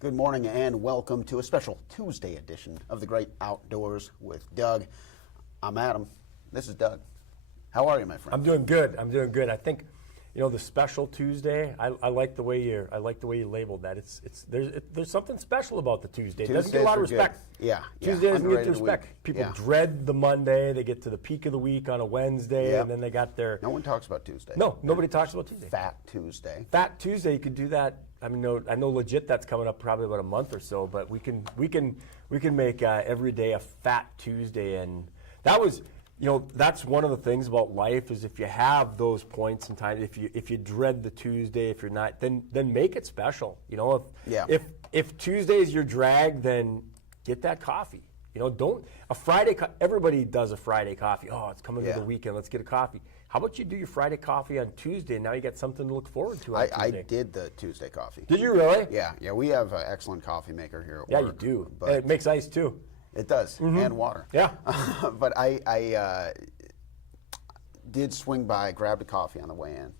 Good morning and welcome to a special Tuesday edition of The Great Outdoors with Doug. I'm Adam. This is Doug. How are you, my friend? I'm doing good. I think, the special Tuesday. I like the way you labeled that. There's something special about the Tuesday. It doesn't get a lot of respect. Yeah. Tuesday doesn't get the respect. Week. People dread the Monday. They get to the peak of the week on a Wednesday, and then they got their. No one talks about Tuesday. No, nobody talks about Tuesday. Fat Tuesday. Fat Tuesday. You could do that. I mean, I know legit that's coming up probably about a month or so, but we can make every day a Fat Tuesday, and that was. That's one of the things about life is if you have those points in time, if you dread the Tuesday, if you're not, then make it special. If Tuesday is your drag, then get that coffee. Don't a Friday. Everybody does a Friday coffee. Oh, it's coming to the weekend. Let's get a coffee. How about you do your Friday coffee on Tuesday? And now you got something to look forward to on Tuesday. I did the Tuesday coffee. Did you really? Yeah. We have an excellent coffee maker here at work. Yeah, you do. But it makes ice too. It does, and water. Yeah. But I did swing by, grabbed a coffee on the way in,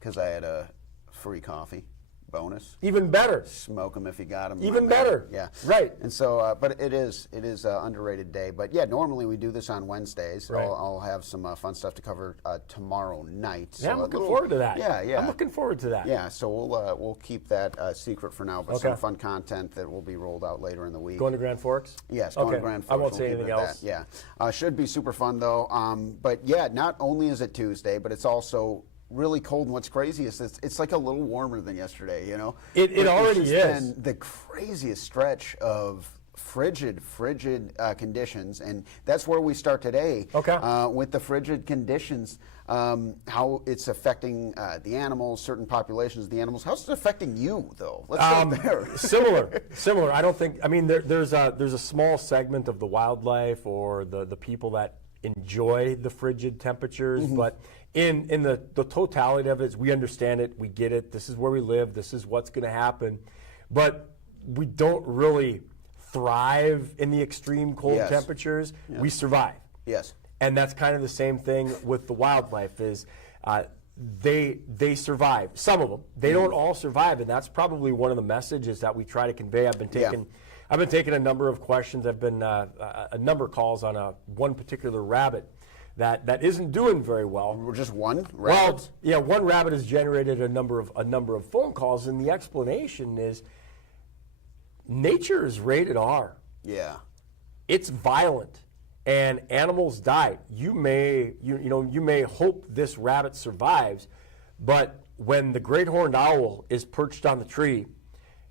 because I had a free coffee bonus. Even better. Smoke them if you got them. Even better. Yeah. Right. And so, but it is an underrated day. But yeah, normally we do this on Wednesdays. Right. I'll have some fun stuff to cover tomorrow night. Yeah, I'm looking forward to that. Yeah. I'm looking forward to that. Yeah, so we'll keep that secret for now, but some fun content that will be rolled out later in the week. Going to Grand Forks? Yes, going to Grand Forks. I won't say anything else. Yeah, should be super fun though. But yeah, not only is it Tuesday, but it's also really cold, and what's crazy is it's like a little warmer than yesterday, It already is. It's been the craziest stretch of frigid conditions, and that's where we start today. With the frigid conditions, how it's affecting the animals, certain populations of the animals. How's it affecting you, though? Let's start there. Similar. I don't think. I mean, there's a small segment of the wildlife or the people that enjoy the frigid temperatures, but in the totality of it, we understand it, we get it, this is where we live, this is what's going to happen, but we don't really thrive in the extreme cold temperatures. We survive. Yes. And that's kind of the same thing with the wildlife is they survive. Some of them. They don't all survive, and that's probably one of the messages that we try to convey. I've been taking a number of questions. I've been a number of calls on one particular rabbit that isn't doing very well. Just one rabbit? Well, one rabbit has generated a number of phone calls, and the explanation is nature is rated R. Yeah. It's violent, and animals die. You may hope this rabbit survives, but when the great horned owl is perched on the tree,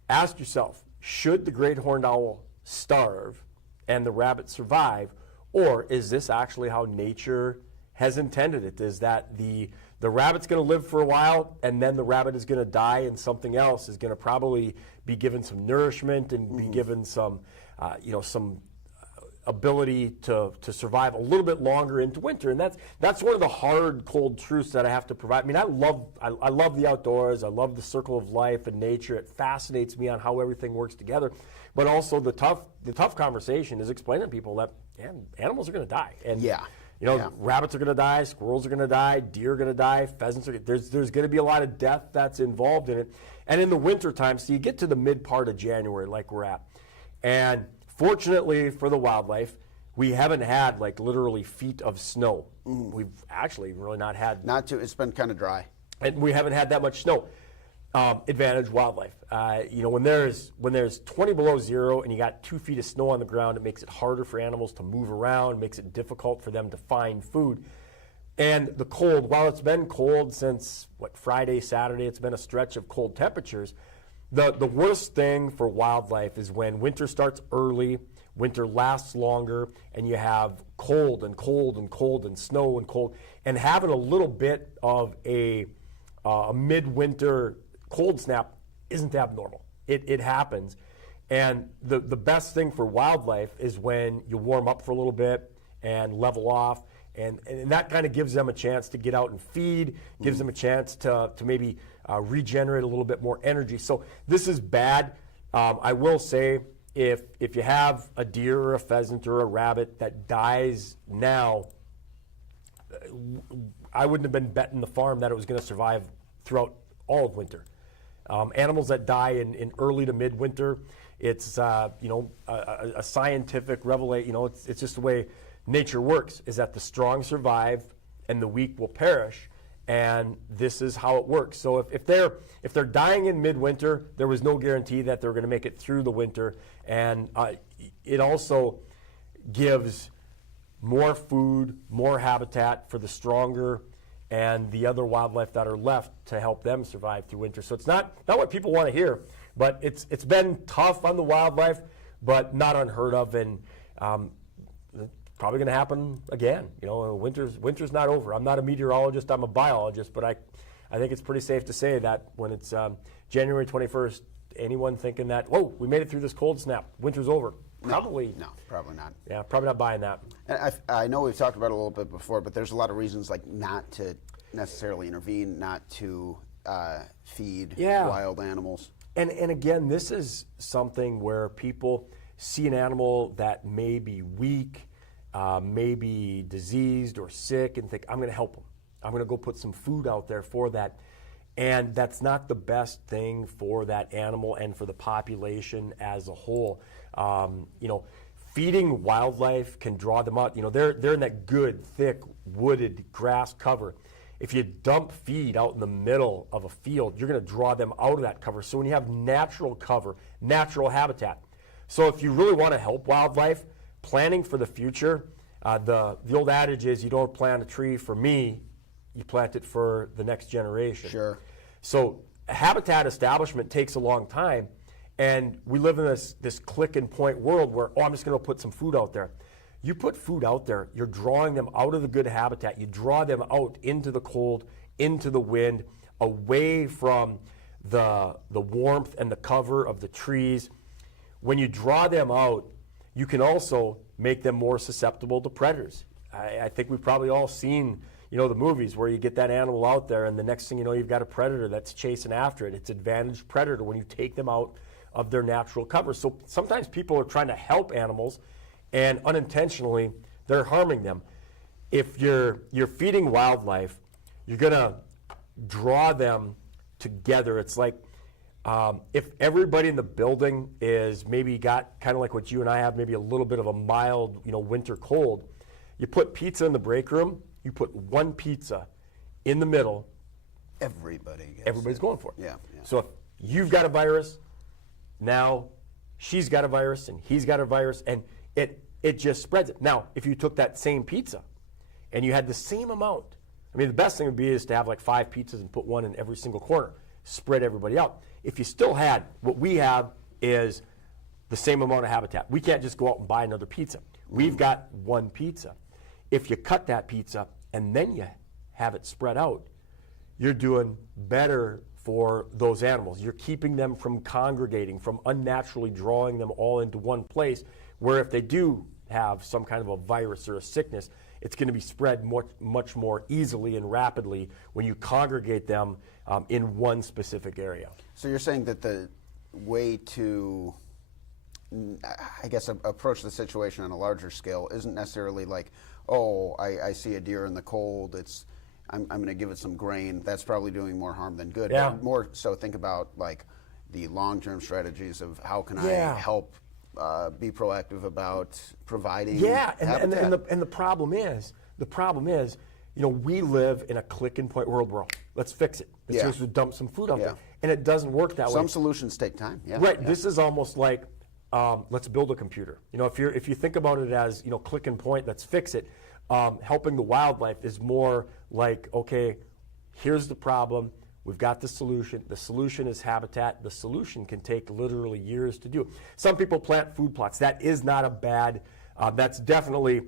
ask yourself, should the great horned owl starve and the rabbit survive, or is this actually how nature has intended it? Is that the rabbit's going to live for a while, and then the rabbit is going to die, and something else is going to probably be given some nourishment and be given some ability to survive a little bit longer into winter, and that's one of the hard, cold truths that I have to provide. I mean, I love the outdoors. I love the circle of life and nature. It fascinates me on how everything works together. But also the tough conversation is explaining to people that animals are going to die, and rabbits are going to die, squirrels are going to die, deer are going to die, pheasants are. There's going to be a lot of death that's involved in it, and in the wintertime, so you get to the mid part of January, like we're at, and fortunately for the wildlife, we haven't had like literally feet of snow. We've actually really not had. It's been kind of dry, and we haven't had that much snow. Advantage wildlife. When there's 20 below zero and you got 2 feet of snow on the ground, it makes it harder for animals to move around, makes it difficult for them to find food. And the cold, while it's been cold since Friday, Saturday, it's been a stretch of cold temperatures. The worst thing for wildlife is when winter starts early, winter lasts longer, and you have cold and cold and cold and snow and cold, and having a little bit of a midwinter cold snap isn't abnormal. It happens. And the best thing for wildlife is when you warm up for a little bit and level off, and that kind of gives them a chance to get out and feed, gives them a chance to maybe regenerate a little bit more energy. So this is bad. I will say if you have a deer or a pheasant or a rabbit that dies now, I wouldn't have been betting the farm that it was going to survive throughout all of winter. Animals that die in early to midwinter, it's a scientific revelation. It's just the way nature works, is that the strong survive and the weak will perish, and this is how it works. So if they're dying in midwinter, there was no guarantee that they're going to make it through the winter, and it also gives more food, more habitat for the stronger and the other wildlife that are left to help them survive through winter. So it's not what people want to hear, but it's been tough on the wildlife, but not unheard of, and probably going to happen again. Winter's not over. I'm not a meteorologist, I'm a biologist, but I think it's pretty safe to say that when it's January 21st, anyone thinking that, whoa, we made it through this cold snap, winter's over. Probably no, probably not. Yeah, probably not buying that. And I know we've talked about it a little bit before, but there's a lot of reasons like not to necessarily intervene, not to feed wild animals. And again, this is something where people see an animal that may be weak, may be diseased or sick, and think, I'm going to help them. I'm going to go put some food out there for that. And that's not the best thing for that animal and for the population as a whole. Feeding wildlife can draw them out. They're in that good, thick, wooded grass cover. If you dump feed out in the middle of a field, you're going to draw them out of that cover. So when you have natural cover, natural habitat. So if you really want to help wildlife, planning for the future, the old adage is you don't plant a tree for me, you plant it for the next generation. Sure. So habitat establishment takes a long time, and we live in this click and point world where, I'm just going to put some food out there. You put food out there, you're drawing them out of the good habitat. You draw them out into the cold, into the wind, away from the warmth and the cover of the trees. When you draw them out, you can also make them more susceptible to predators. I think we've probably all seen the movies where you get that animal out there and the next thing you know, you've got a predator that's chasing after it. It's advantaged predator when you take them out of their natural cover. So sometimes people are trying to help animals and unintentionally they're harming them. If you're feeding wildlife, you're gonna draw them together. It's like if everybody in the building is maybe got kind of like what you and I have, maybe a little bit of a mild winter cold, you put pizza in the break room, you put one pizza in the middle. Everybody's going for it. Yeah. So if you've got a virus, now she's got a virus and he's got a virus, and it just spreads it. Now, if you took that same pizza and you had the same amount, the best thing would be is to have like 5 pizzas and put one in every single corner, spread everybody out. If you still had, what we have is the same amount of habitat. We can't just go out and buy another pizza. We've got one pizza. If you cut that pizza and then you have it spread out, you're doing better for those animals. You're keeping them from congregating, from unnaturally drawing them all into one place, where if they do have some kind of a virus or a sickness, it's going to be spread much more easily and rapidly when you congregate them in one specific area. So you're saying that the way to, I guess, approach the situation on a larger scale isn't necessarily like, I see a deer in the cold, I'm going to give it some grain. That's probably doing more harm than good. Yeah. But more so think about like the long-term strategies of how can I help be proactive about providing habitat. And the problem is, we live in a click and point world where let's fix it. Let's just dump some food out there. And it doesn't work that way. Some solutions take time. Right. This is almost like let's build a computer. If you think about it as click and point, let's fix it. Helping the wildlife is more like, okay, here's the problem. We've got the solution. The solution is habitat. The solution can take literally years to do. Some people plant food plots. That is not a bad, that's definitely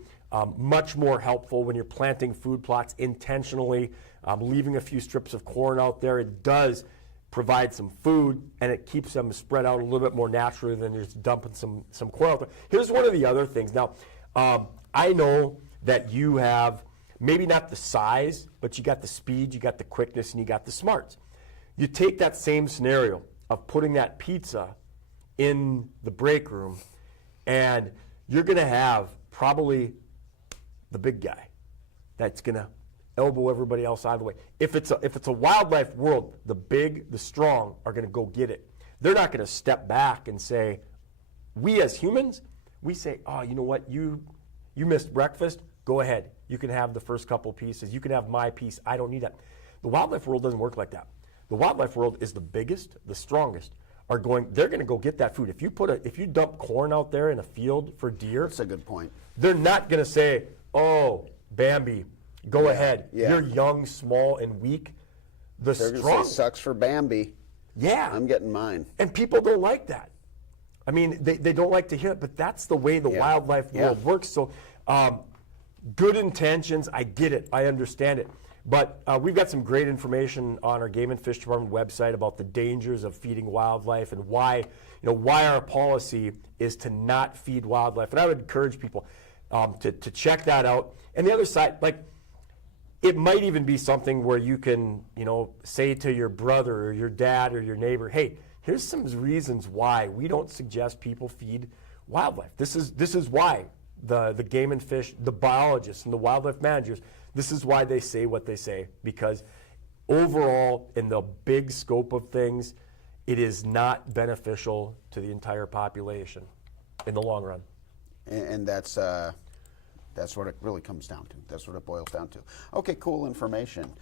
much more helpful when you're planting food plots intentionally, leaving a few strips of corn out there. It does provide some food, and it keeps them spread out a little bit more naturally than just dumping some corn out there. Here's one of the other things. Now, I know that you have maybe not the size, but you got the speed, you got the quickness, and you got the smarts. You take that same scenario of putting that pizza in the break room, and you're going to have probably the big guy that's going to elbow everybody else out of the way. If it's a wildlife world, the big, the strong are going to go get it. They're not going to step back and say, we as humans, we say, oh, you know what, you missed breakfast, go ahead. You can have the first couple pieces. You can have my piece. I don't need that. The wildlife world doesn't work like that. The wildlife world is the biggest, the strongest they're going to go get that food. If you dump corn out there in a field for deer, that's a good point. They're not going to say, oh, Bambi, go ahead. Yeah. You're young, small, and weak. They're going to say, sucks for Bambi. Yeah. I'm getting mine. And people don't like that. I mean, they don't like to hear it, but that's the way the wildlife world works. So good intentions, I get it, I understand it. But we've got some great information on our Game and Fish Department website about the dangers of feeding wildlife and why our policy is to not feed wildlife. And I would encourage people to check that out. And the other side, like, it might even be something where you can, say to your brother or your dad or your neighbor, hey, here's some reasons why we don't suggest people feed wildlife. This is why the Game and Fish, the biologists and the wildlife managers, this is why they say what they say, because overall, in the big scope of things, it is not beneficial to the entire population in the long run. And that's what it really comes down to. That's what it boils down to. Okay, cool information.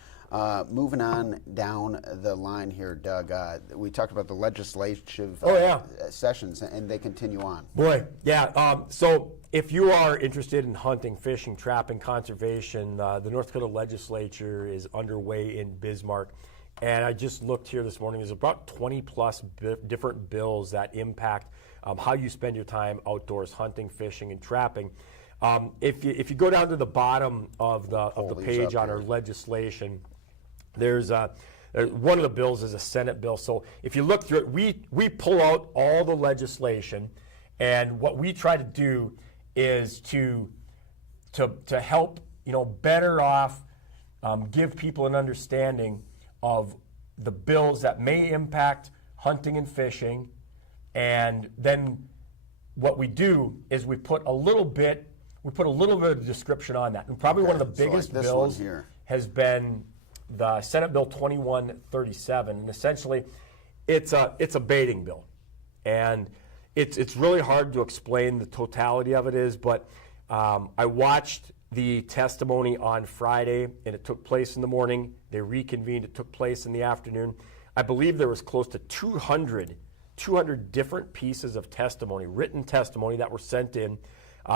Moving on down the line here, Doug, we talked about the legislative sessions, and they continue on. Boy, yeah. So if you are interested in hunting, fishing, trapping, conservation, the North Dakota legislature is underway in Bismarck. And I just looked here this morning. There's about 20-plus different bills that impact how you spend your time outdoors, hunting, fishing, and trapping. If you go down to the bottom of the page on our legislation, there's one of the bills is a Senate bill. So if you look through it, we pull out all the legislation, and what we try to do is to help better off, give people an understanding of the bills that may impact hunting and fishing, and then what we do is we put a little bit of description on that. And probably one of the biggest bills has been the Senate Bill 2137, and essentially it's a baiting bill. And it's really hard to explain the totality of it is, but I watched the testimony on Friday, and it took place in the morning. They reconvened. It took place in the afternoon. I believe there was close to 200 different pieces of testimony, written testimony that were sent in.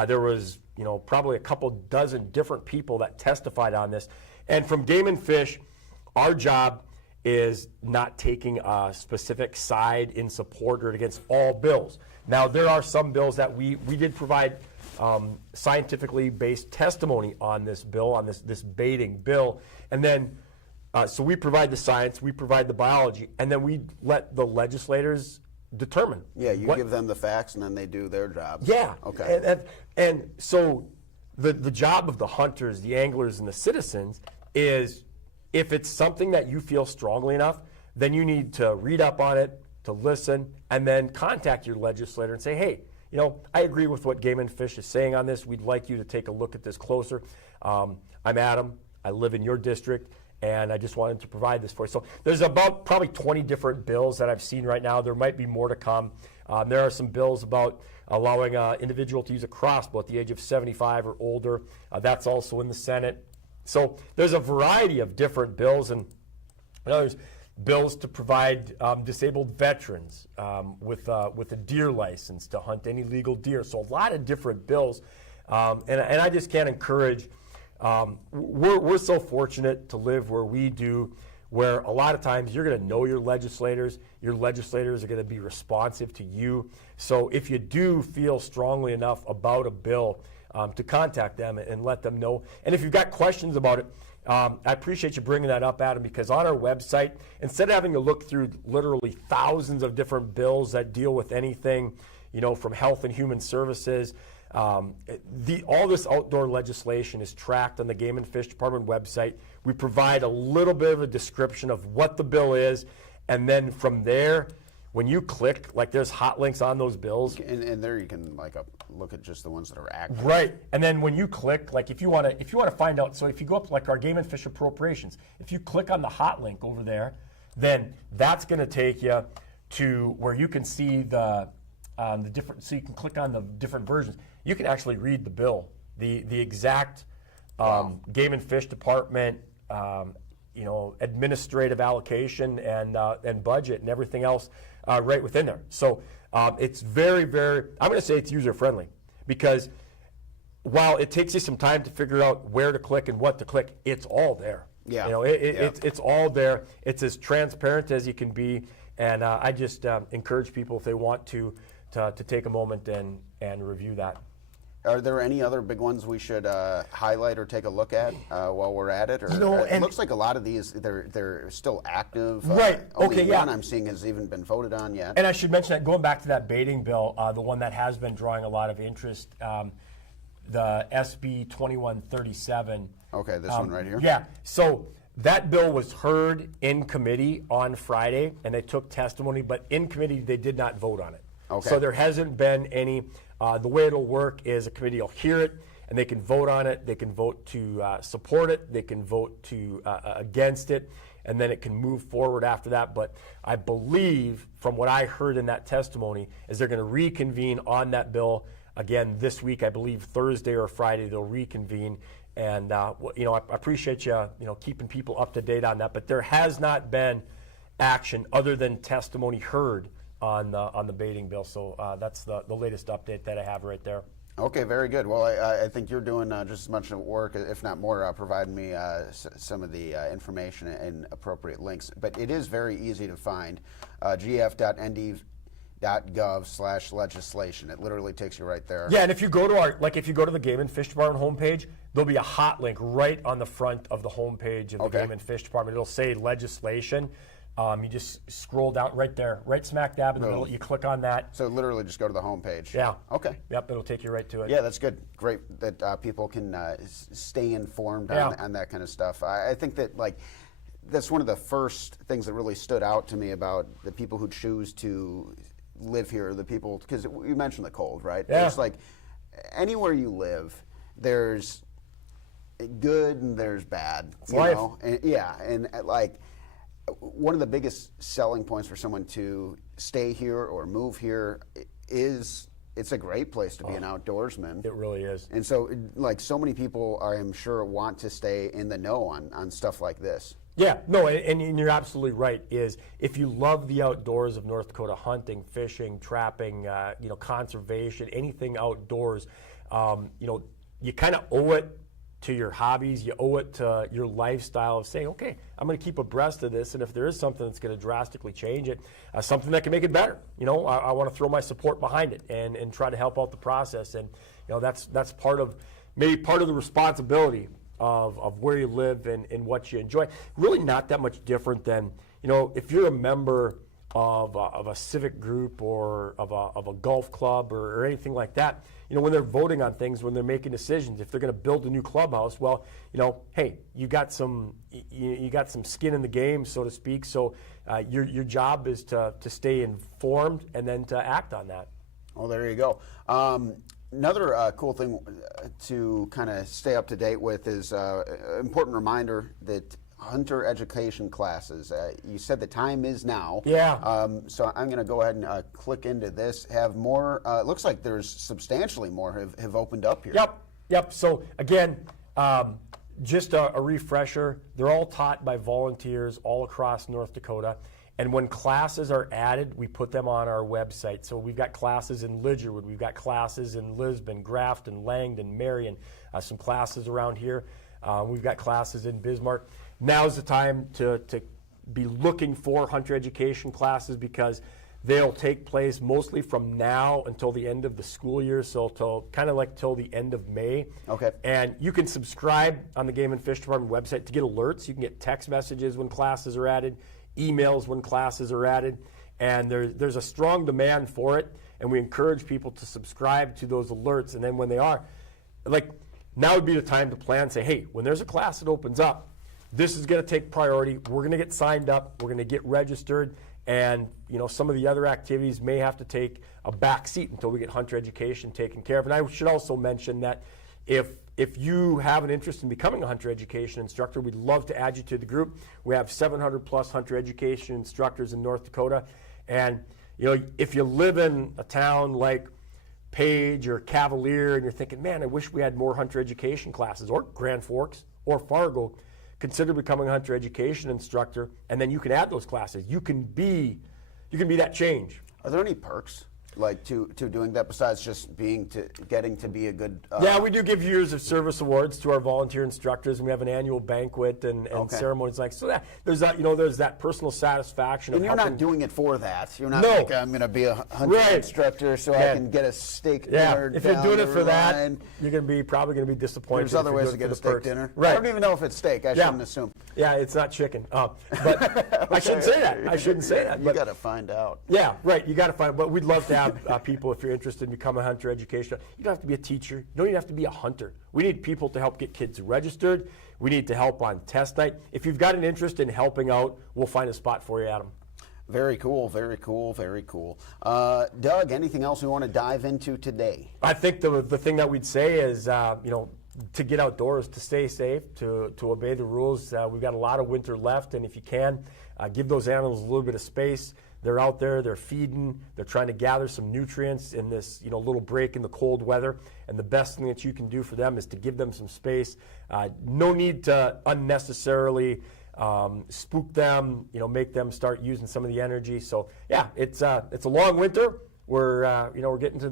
There was, probably a couple dozen different people that testified on this. And from Game and Fish, our job is not taking a specific side in support or against all bills. Now, there are some bills that we did provide scientifically based testimony on this bill, on this baiting bill. And then, so we provide the science, we provide the biology, and then we let the legislators determine. Yeah, you give them the facts, and then they do their job. Yeah. Okay. And so the job of the hunters, the anglers, and the citizens is, if it's something that you feel strongly enough, then you need to read up on it, to listen, and then contact your legislator and say, hey, I agree with what Game and Fish is saying on this. We'd like you to take a look at this closer. I'm Adam. I live in your district, and I just wanted to provide this for you. So there's about probably 20 different bills that I've seen right now. There might be more to come. There are some bills about allowing an individual to use a crossbow at the age of 75 or older. That's also in the Senate. So there's a variety of different bills, and there's bills to provide disabled veterans with a deer license to hunt any legal deer. So a lot of different bills, and I just can't encourage. We're so fortunate to live where we do, where a lot of times you're going to know your legislators. Your legislators are going to be responsive to you. So if you do feel strongly enough about a bill, to contact them and let them know. And if you've got questions about it, I appreciate you bringing that up, Adam, because on our website, instead of having to look through literally thousands of different bills that deal with anything, from health and human services, all this outdoor legislation is tracked on the Game and Fish Department website. We provide a little bit of a description of what the bill is, and then from there, when you click, like there's hot links on those bills. And there you can like look at just the ones that are active. Right, and then when you click, like if you want to find out, so if you go up to like our Game and Fish appropriations, if you click on the hot link over there, then that's going to take you to where you can see the different. So you can click on the different versions. You can actually read the bill, the exact Game and Fish department, administrative allocation and budget and everything else right within there. So it's very, very. I'm going to say it's user friendly because while it takes you some time to figure out where to click and what to click, it's all there. Yeah. It's all there. It's as transparent as you can be, and I just encourage people if they want to take a moment and review that. Are there any other big ones we should highlight or take a look at while we're at it? Or, it looks like a lot of these they're still active. Right. Only one I'm seeing has even been voted on yet. And I should mention that going back to that baiting bill, the one that has been drawing a lot of interest, the SB 2137. Okay, this one right here. Yeah. So that bill was heard in committee on Friday, and they took testimony, but in committee they did not vote on it. Okay. So there hasn't been any. The way it'll work is a committee will hear it, and they can vote on it. They can vote to support it. They can vote to against it, and then it can move forward after that. But I believe, from what I heard in that testimony, is they're going to reconvene on that bill again this week. I believe Thursday or Friday they'll reconvene. And I appreciate you keeping people up to date on that. But there has not been action other than testimony heard on the baiting bill. So that's the latest update that I have right there. Okay, very good. Well, I think you're doing just as much work, if not more, providing me some of the information and appropriate links. But it is very easy to find, gf.nd.gov/legislation. It literally takes you right there. Yeah, and if you go to if you go to the Game and Fish Department homepage, there'll be a hot link right on the front of the homepage of the Game and Fish Department. It'll say legislation. You just scroll down right there, right smack dab in the middle. You click on that. So literally just go to the home page. Yeah. Okay. Yep, it'll take you right to it. Yeah, that's good. Great that people can stay informed on that kind of stuff. I think that that's one of the first things that really stood out to me about the people who choose to live here, the people, because you mentioned the cold, right? Yeah. It's like anywhere you live, there's good and there's bad. It's you life. know? And, yeah, and one of the biggest selling points for someone to stay here or move here is it's a great place to be an outdoorsman. It really is. And so, so many people, I am sure, want to stay in the know on stuff like this. Yeah, no, and you're absolutely right. Is if you love the outdoors of North Dakota, hunting, fishing, trapping, conservation, anything outdoors, you kind of owe it to your hobbies. You owe it to your lifestyle of saying, okay, I'm going to keep abreast of this, and if there is something that's going to drastically change it, something that can make it better, I want to throw my support behind it and try to help out the process. And that's part of the responsibility of where you live and what you enjoy. Really not that much different than, if you're a member of a civic group or of a golf club or anything like that, when they're voting on things, when they're making decisions, if they're going to build a new clubhouse, well, hey, you got some skin in the game, so to speak. So your job is to stay informed and then to act on that. Well, there you go. Another cool thing to kind of stay up to date with is an important reminder that hunter education classes. You said the time is now. Yeah. So I'm going to go ahead and click into this. Have more. It looks like there's substantially more have opened up here. Yep. So again, just a refresher. They're all taught by volunteers all across North Dakota. And when classes are added, we put them on our website. So we've got classes in Lidgerwood, we've got classes in Lisbon, Grafton, Langdon, Marion, some classes around here. We've got classes in Bismarck. Now's the time to be looking for hunter education classes because they'll take place mostly from now until the end of the school year, so till the end of May. Okay. And you can subscribe on the Game and Fish Department website to get alerts. You can get text messages when classes are added, emails when classes are added, and there's a strong demand for it, and we encourage people to subscribe to those alerts. And then when they are, now would be the time to plan, say, hey, when there's a class that opens up, this is going to take priority. We're going to get signed up. We're going to get registered, And some of the other activities may have to take a back seat until we get hunter education taken care of. And I should also mention that if you have an interest in becoming a hunter education instructor, we'd love to add you to the group. We have 700 plus hunter education instructors in North Dakota. And if you live in a town like Page or Cavalier and you're thinking, man, I wish we had more hunter education classes, or Grand Forks or Fargo, consider becoming a hunter education instructor, and then you can add those classes. You can be that change. Are there any perks to doing that besides just getting to be a good? Yeah, we do give years of service awards to our volunteer instructors, and we have an annual banquet and ceremonies so. That there's that personal satisfaction. And you're not doing it for that. You're not like, I'm going to be a hunter instructor so I can get a steak dinner. If you're doing it for that, you're probably going to be disappointed. There's other ways to get a steak dinner. Right. I don't even know if it's steak. I shouldn't assume. Yeah, it's not chicken. But I shouldn't say that. I shouldn't say that. You got to find out. Yeah, right. You got to find. But we'd love to have people, if you're interested in becoming a hunter education. You don't have to be a teacher. You don't even have to be a hunter. We need people to help get kids registered. We need to help on test night. If you've got an interest in helping out, we'll find a spot for you, Adam. Very cool, very cool, very cool. Doug, anything else we want to dive into today? I think the thing that we'd say is, to get outdoors, to stay safe, to obey the rules. We've got a lot of winter left, and if you can, give those animals a little bit of space. They're out there, they're feeding, they're trying to gather some nutrients in this little break in the cold weather, and the best thing that you can do for them is to give them some space. No need to unnecessarily spook them, make them start using some of the energy. So yeah, it's a long winter. We're getting to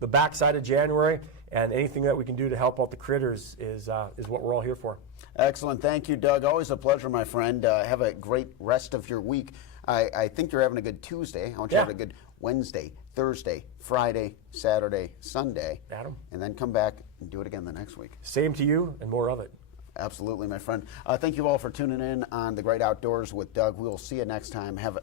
the backside of January, and anything that we can do to help out the critters is what we're all here for. Excellent. Thank you, Doug. Always a pleasure, my friend. Have a great rest of your week. I think you're having a good Tuesday. I want you to have a good Wednesday, Thursday, Friday, Saturday, Sunday. Adam. And then come back and do it again the next week. Same to you, and more of it. Absolutely, my friend. Thank you all for tuning in on The Great Outdoors with Doug. We will see you next time. Have a